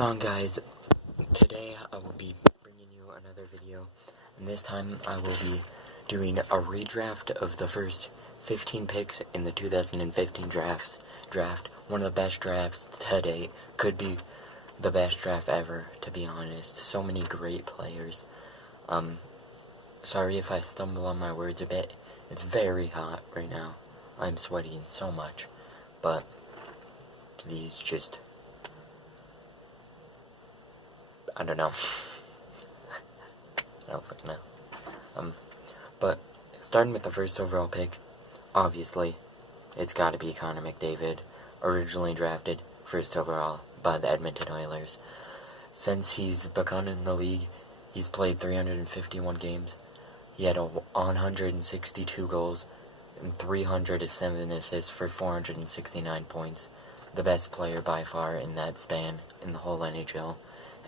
going on, guys? Today I will be bringing you another video, and this time I will be doing a redraft of the first 15 picks in the 2015 draft. One of the best drafts to date. Could be the best draft ever, to be honest. So many great players. Sorry if I stumble on my words a bit. It's very hot right now. I'm sweating so much, but please just, I don't know. I don't fucking know. But starting with the first overall pick, obviously, it's got to be Connor Mcdavid, originally drafted first overall by the Edmonton Oilers. Since he's begun in the league, he's played 351 games. He had 162 goals and 307 assists for 469 points. The best player by far in that span in the whole NHL.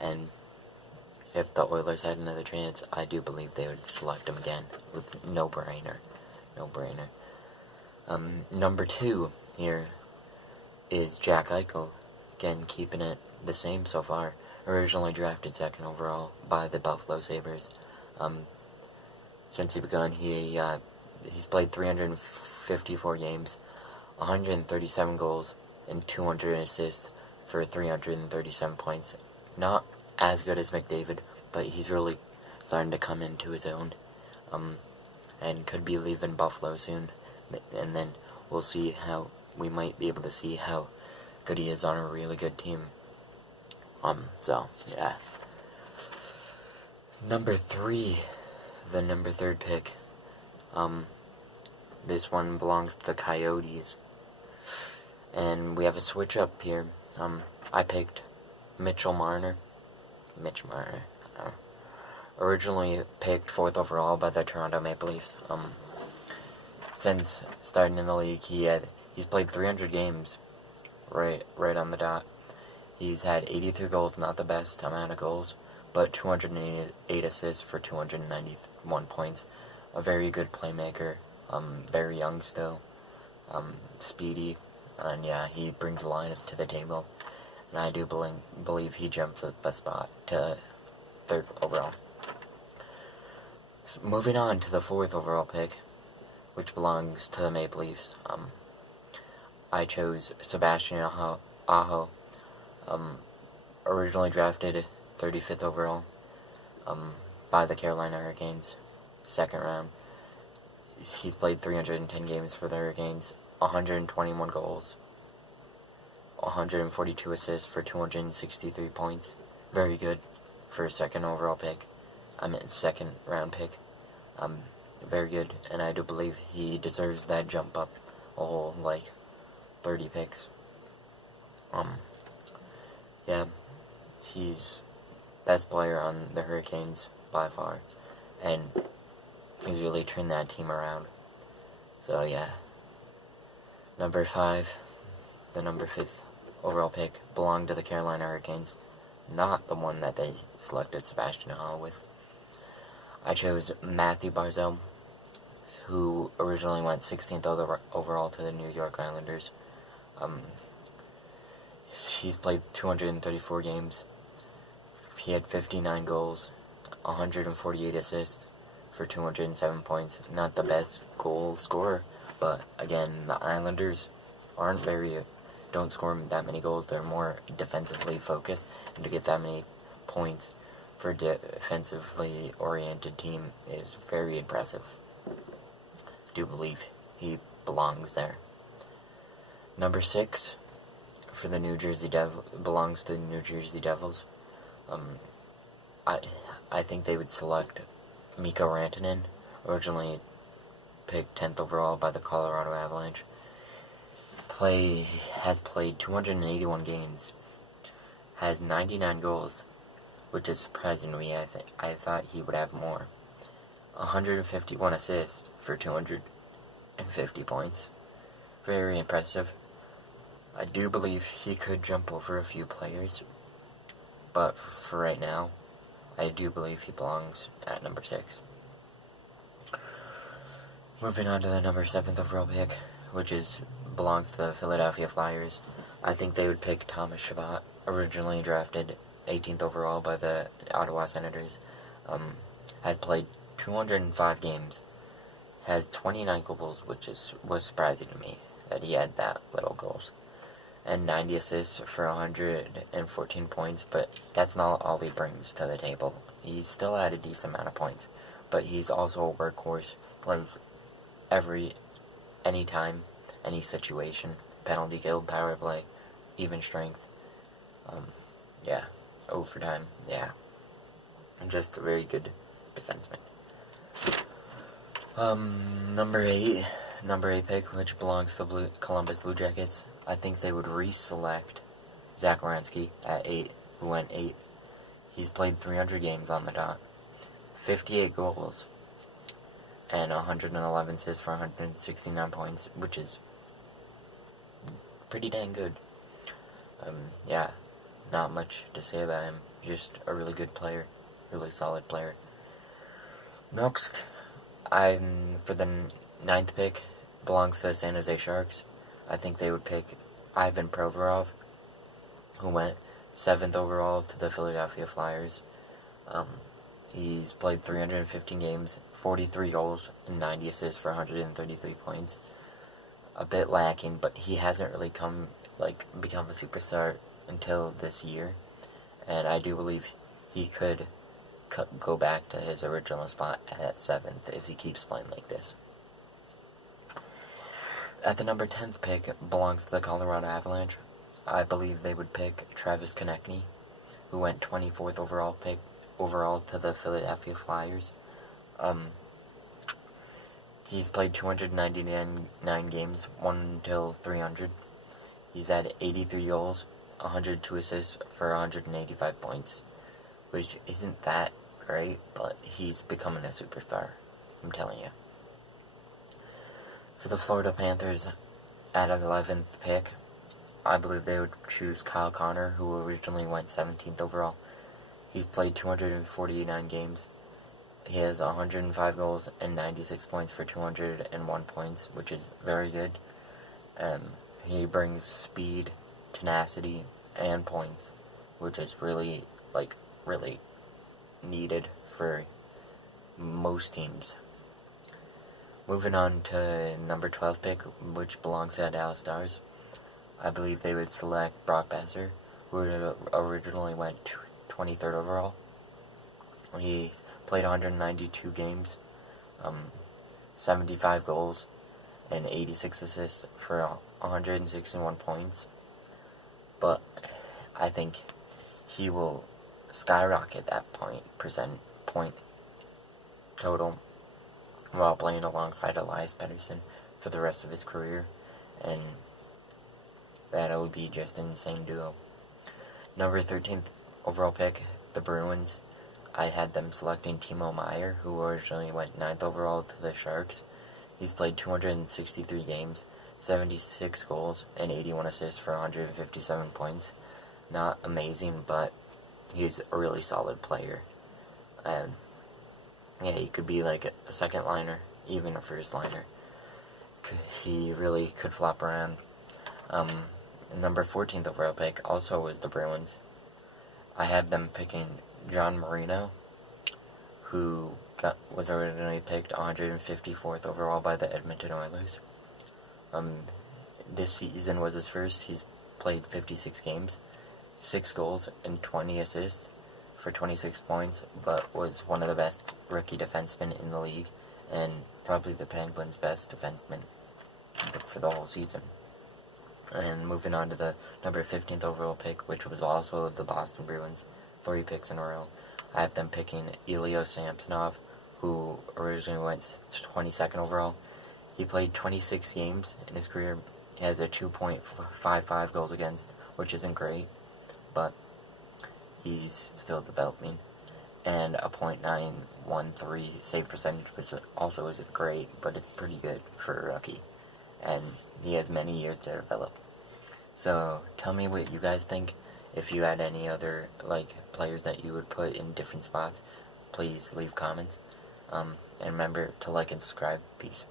And if the Oilers had another chance, I do believe they would select him again with no brainer. Number 2 here is Jack Eichel. Again, keeping it the same so far. Originally drafted second overall by the Buffalo Sabres. Since he begun, he's played 354 games, 137 goals, and 200 assists for 337 points. Not as good as Mcdavid, but he's really starting to come into his own, and could be leaving Buffalo soon, and then we'll see how, we might be able to see how good he is on a really good team. So, yeah. Number 3, the number 3rd pick, this one belongs to the Coyotes, and we have a switch up here. I picked Mitch Marner, originally picked 4th overall by the Toronto Maple Leafs. Since starting in the league, he's played 300 games, right on the dot. He's had 83 goals, not the best amount of goals, but 288 assists for 291 points. A very good playmaker, very young still, speedy, and yeah, he brings a line to the table. And I do believe he jumps up a spot to 3rd overall. So moving on to the 4th overall pick, which belongs to the Maple Leafs. I chose Sebastian Aho. Originally drafted 35th overall by the Carolina Hurricanes, 2nd round. He's played 310 games for the Hurricanes, 121 goals, 142 assists for 263 points. Very good for a 2nd overall pick. 2nd round pick. Very good, and I do believe he deserves that jump up a whole, 30 picks. Yeah, he's best player on the Hurricanes by far, and he's really turned that team around. So yeah. Number 5, the number 5th overall pick, belonged to the Carolina Hurricanes, not the one that they selected Sebastian Aho with. I chose Mathew Barzal, who originally went 16th overall to the New York Islanders. He's played 234 games. He had 59 goals, 148 assists for 207 points. Not the best goal scorer, but again, the Islanders don't score that many goals. They're more defensively focused, and to get that many points for a defensively oriented team is very impressive. I do believe he belongs there. Number 6 for the belongs to the New Jersey Devils. I think they would select Mikko Rantanen, originally picked 10th overall by the Colorado Avalanche. Has played 281 games, has 99 goals, which is surprising to me. I thought he would have more. 151 assists for 250 points. Very impressive. I do believe he could jump over a few players, but for right now, I do believe he belongs at number 6. Moving on to the number 7th overall pick, which belongs to the Philadelphia Flyers. I think they would pick Thomas Chabot, originally drafted 18th overall by the Ottawa Senators, has played 205 games, has 29 goals, which was surprising to me that he had that little goals, and 90 assists for 114 points, but that's not all he brings to the table. He's still had a decent amount of points, but he's also a workhorse, plays anytime, any situation, penalty kill, power play, even strength, overtime, and just a very good defenseman. Number eight pick, which belongs to the Columbus Blue Jackets. I think they would reselect Zach Werenski at 8, who went 8. He's played 300 games on the dot, 58 goals, and 111 assists for 169 points, which is pretty dang good. Not much to say about him. Just a really good player, really solid player. Next, for the 9th pick, belongs to the San Jose Sharks. I think they would pick Ivan Provorov, who went 7th overall to the Philadelphia Flyers. He's played 315 games, 43 goals, and 90 assists for 133 points. A bit lacking, but he hasn't really become a superstar until this year, and I do believe he could go back to his original spot at 7th if he keeps playing like this. At the number 10th pick belongs to the Colorado Avalanche. I believe they would pick Travis Konechny, who went 24th overall to the Philadelphia Flyers. He's played 299 games, 1 until 300. He's had 83 goals, 102 assists for 185 points, which isn't that great, but he's becoming a superstar, I'm telling you. For the Florida Panthers, at 11th pick, I believe they would choose Kyle Connor, who originally went 17th overall. He's played 249 games. He has 105 goals and 96 points for 201 points, which is very good. He brings speed, tenacity, and points, which is really needed for most teams. Moving on to number 12 pick, which belongs to the Dallas Stars. I believe they would select Brock Besser, who originally went 23rd overall. He played 192 games, 75 goals, and 86 assists for 161 points. But I think he will skyrocket that point total while playing alongside Elias Pettersson for the rest of his career, and that would be just an insane duo. Number 13th overall pick, the Bruins. I had them selecting Timo Meier, who originally went 9th overall to the Sharks. He's played 263 games, 76 goals, and 81 assists for 157 points. Not amazing, but he's a really solid player. And he could be like a second liner, even a first liner. He really could flop around. Number 14th overall pick also was the Bruins. I had them picking John Marino, who was originally picked 154th overall by the Edmonton Oilers. This season was his first. He's played 56 games, 6 goals, and 20 assists for 26 points, but was one of the best rookie defensemen in the league, and probably the Penguins' best defenseman for the whole season. And moving on to the number 15th overall pick, which was also the Boston Bruins, 3 picks in a row. I have them picking Ilya Samsonov, who originally went 22nd overall. He played 26 games in his career. He has a 2.55 goals against, which isn't great, but he's still developing. And a .913 save percentage, which also isn't great, but it's pretty good for a rookie. And he has many years to develop. So, tell me what you guys think. If you had any other, players that you would put in different spots, please leave comments. And remember to like and subscribe. Peace.